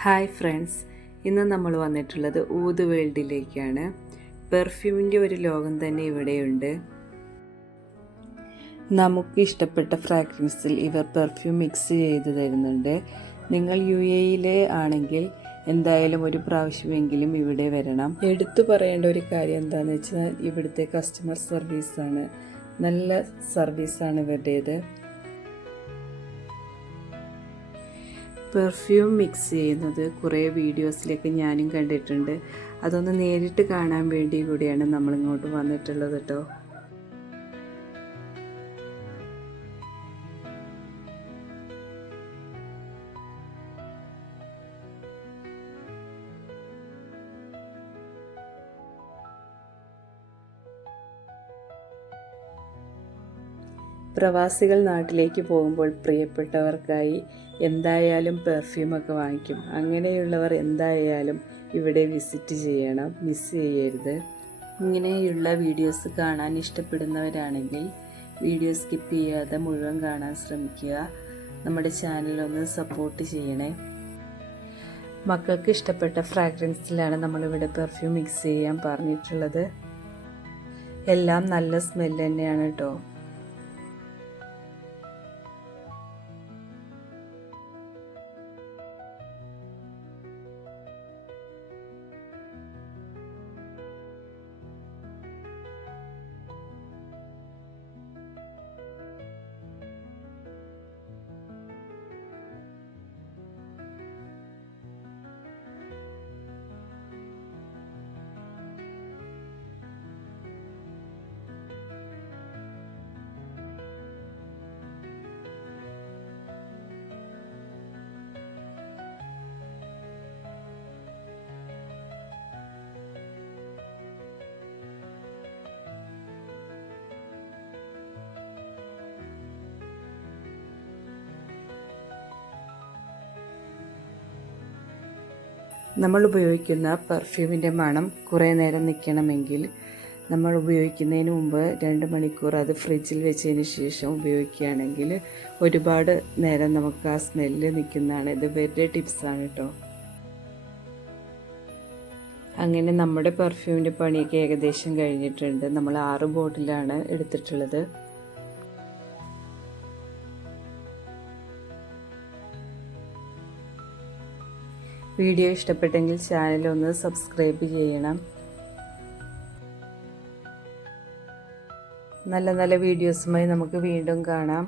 Hi friends, ഇന്ന് നമ്മൾ വന്നിട്ടുള്ളത് ഊത് വേൾഡിലേക്കാണ്. പെർഫ്യൂമിൻ്റെ ഒരു ലോകം തന്നെ ഇവിടെയുണ്ട്. നമുക്ക് ഇഷ്ടപ്പെട്ട ഫ്രാഗ്രൻസിൽ ഇവർ പെർഫ്യൂം മിക്സ് ചെയ്ത് തരുന്നുണ്ട്. നിങ്ങൾ UAE ആണെങ്കിൽ എന്തായാലും ഒരു പ്രാവശ്യമെങ്കിലും ഇവിടെ വരണം. എടുത്തു പറയേണ്ട ഒരു കാര്യം എന്താണെന്ന് വെച്ചാൽ ഇവിടുത്തെ കസ്റ്റമർ സർവീസാണ്. നല്ല സർവീസാണ് ഇവരുടേത്. പെർഫ്യൂം മിക്സ് ചെയ്യുന്നത് കുറേ വീഡിയോസിലൊക്കെ ഞാനും കണ്ടിട്ടുണ്ട്. അതൊന്ന് നേരിട്ട് കാണാൻ വേണ്ടി കൂടിയാണ് നമ്മളിങ്ങോട്ട് വന്നിട്ടുള്ളത് കേട്ടോ. പ്രവാസികൾ നാട്ടിലേക്ക് പോകുമ്പോൾ പ്രിയപ്പെട്ടവർക്കായി എന്തായാലും പെർഫ്യൂമൊക്കെ വാങ്ങിക്കും. അങ്ങനെയുള്ളവർ എന്തായാലും ഇവിടെ വിസിറ്റ് ചെയ്യണം, മിസ് ചെയ്യരുത്. ഇങ്ങനെയുള്ള വീഡിയോസ് കാണാൻ ഇഷ്ടപ്പെടുന്നവരാണെങ്കിൽ വീഡിയോ സ്കിപ്പ് ചെയ്യാതെ മുഴുവൻ കാണാൻ ശ്രമിക്കുക. നമ്മുടെ ചാനലൊന്ന് സപ്പോർട്ട് ചെയ്യണേ. മക്കൾക്ക് ഇഷ്ടപ്പെട്ട ഫ്രാഗ്രൻസിലാണ് നമ്മളിവിടെ പെർഫ്യൂം മിക്സ് ചെയ്യാൻ പറഞ്ഞിട്ടുള്ളത്. എല്ലാം നല്ല സ്മെല്ല് തന്നെയാണ് കേട്ടോ. നമ്മൾ ഉപയോഗിക്കുന്ന പെർഫ്യൂമിൻ്റെ മണം കുറേ നേരം നിൽക്കണമെങ്കിൽ നമ്മൾ ഉപയോഗിക്കുന്നതിന് മുമ്പ് 2 മണിക്കൂർ അത് ഫ്രിഡ്ജിൽ വെച്ചതിന് ശേഷം ഉപയോഗിക്കുകയാണെങ്കിൽ ഒരുപാട് നേരം നമുക്ക് ആ സ്മെല്ല് നിൽക്കുന്നതാണ്. ഇത് വെറുതെ ടിപ്സാണ് കേട്ടോ. അങ്ങനെ നമ്മുടെ പെർഫ്യൂമിൻ്റെ പണിയൊക്കെ ഏകദേശം കഴിഞ്ഞിട്ടുണ്ട്. നമ്മൾ 6 ബോട്ടിലാണ് എടുത്തിട്ടുള്ളത്. വീഡിയോ ഇഷ്ടപ്പെട്ടെങ്കിൽ ചാനലൊന്ന് സബ്സ്ക്രൈബ് ചെയ്യണം. നല്ല നല്ല വീഡിയോസുമായി നമുക്ക് വീണ്ടും കാണാം.